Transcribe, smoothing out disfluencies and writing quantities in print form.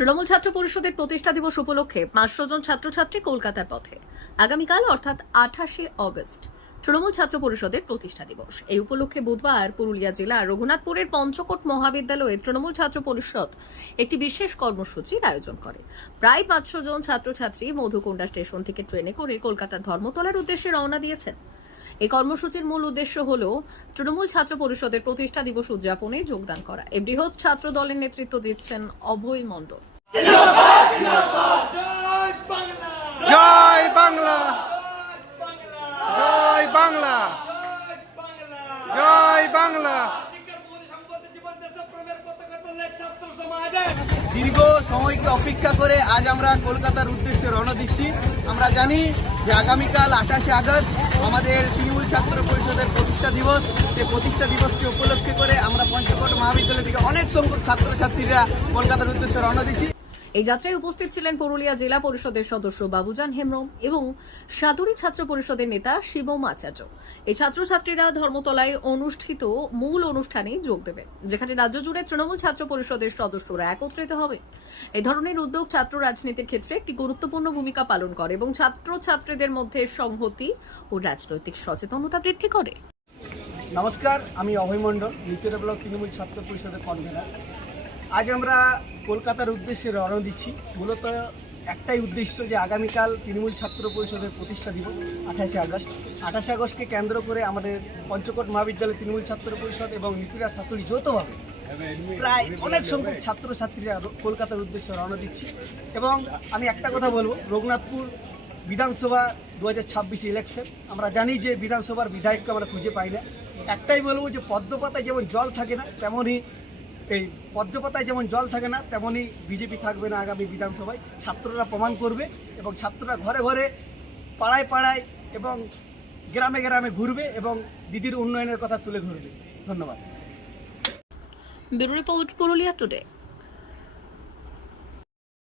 তৃণমূল ছাত্র পরিষদের প্রতিষ্ঠা দিবস উপলক্ষে 500 জন ছাত্রছাত্রী কলকাতার পথে। আগামীকাল অর্থাৎ 28শে অগস্ট তৃণমূল ছাত্র পরিষদের প্রতিষ্ঠা দিবস। এই উপলক্ষে বুধবার পুরুলিয়া জেলার রঘুনাথপুরের পঞ্চকোট মহাবিদ্যালয়ে তৃণমূল ছাত্র পরিষদ একটি বিশেষ কর্মসূচির আয়োজন করে। প্রায় 500 জন ছাত্রছাত্রী মধুকুণ্ডা স্টেশন থেকে ট্রেনে করে কলকাতার ধর্মতলার উদ্দেশ্যে রওনা দিয়েছেন। এই কর্মসূচির মূল উদ্দেশ্য হল তৃণমূল ছাত্র পরিষদের প্রতিষ্ঠা দিবস উদযাপনে যোগদান করা। এই বৃহৎ ছাত্র দলের নেতৃত্ব দিচ্ছেন অভয় মণ্ডল। জয় বাংলা, জয় বাংলা, জয় বাংলা। দীর্ঘ সময়কে অপেক্ষা করে আজ আমরা কলকাতার উদ্দেশ্যে রওনা দিচ্ছি। আমরা জানি যে আগামীকাল 28শে আগস্ট আমাদের তৃণমূল ছাত্র পরিষদের প্রতিষ্ঠা দিবস। সেই প্রতিষ্ঠা দিবসকে উপলক্ষে করে আমরা পঞ্চকোট মহাবিদ্যালয় থেকে অনেক সংখ্যক ছাত্রছাত্রীরা কলকাতার উদ্দেশ্যে রওনা দিচ্ছি। এই যাত্রায় উপস্থিত ছিলেন পুরুলিয়া জেলা পরিষদের সদস্য বাবুজান হেমব্রম এবং সাদুরি ছাত্র পরিষদের নেতা শিবম আচার্য। এই ছাত্রছাত্রীরা ধর্মতলায় অনুষ্ঠিত মূল অনুষ্ঠানে যোগ দেবে, যেখানে রাজ্য জুড়ে তৃণমূল ছাত্র পরিষদের সদস্যরা একত্রিত হবে। এই ধরনের উদ্যোগ ছাত্র রাজনীতির ক্ষেত্রে একটি গুরুত্বপূর্ণ ভূমিকা পালন করে এবং ছাত্রছাত্রীদের মধ্যে সংহতি ও রাজনৈতিক সচেতনতা বৃদ্ধি করে। নমস্কার, আমি অভয় মণ্ডল, নিচেরা ব্লক তৃণমূল ছাত্র পরিষদের কনভেনার। আজ আমরা কলকাতার উদ্দেশ্যে রওনা দিচ্ছি। মূলত একটাই উদ্দেশ্য যে আগামীকাল তৃণমূল ছাত্র পরিষদের প্রতিষ্ঠা দিবস 28শে আগস্ট। 28শে আগস্টকে কেন্দ্র করে আমাদের পঞ্চকোট মহাবিদ্যালয় তৃণমূল ছাত্র পরিষদ এবং নিতুরা ছাত্রী যৌথভাবে প্রায় অনেক সংখ্যক ছাত্রছাত্রীরা কলকাতার উদ্দেশ্যে রওনা দিচ্ছি। এবং আমি একটা কথা বলবো, রঘুনাথপুর বিধানসভা 2026 ইলেকশন, আমরা জানি যে বিধানসভার বিধায়ককে আমরা খুঁজে পাই না। একটাই বলবো যে পদ্মপাতায় যেমন জল থাকে না, তেমনই এই পদ্মপাতায় যেমন জল থাকে না, তেমনই বিজেপি থাকবে না আগামী বিধানসভায়। ছাত্ররা প্রমাণ করবে এবং ছাত্ররা ঘরে ঘরে, পাড়ায় পাড়ায় এবং গ্রামে গ্রামে ঘুরবে এবং দিদির উন্নয়নের কথা তুলে ধরবে। ধন্যবাদ। Bureau report, Purulia today.